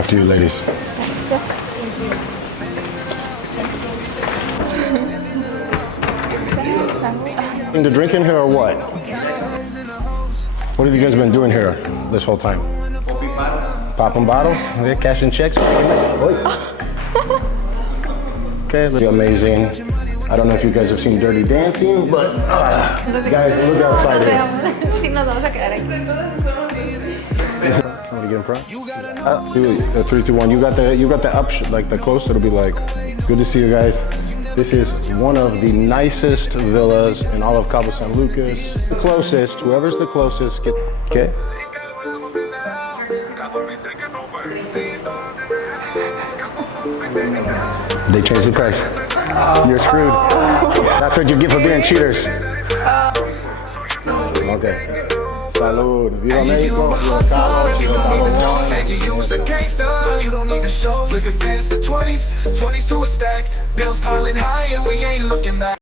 After you, ladies. The drink in here or what? What have you guys been doing here this whole time? Popping bottles? They're cashing checks? Okay, that's amazing. I don't know if you guys have seen Dirty Dancing, but guys, look outside here. Want to get in front? 3, 2, 1. You got the up, like the close. It'll be like, good to see you guys. This is one of the nicest villas in all of Cabo San Lucas. The closest, whoever's the closest, get, okay? They changed the price. You're screwed. That's what you get for being cheaters. Okay. Salud. Viva Mexico. Viva Cabo. You don't need to show. Look at 10s to 20s, 20s to a stack. Bills piling high and we ain't looking back.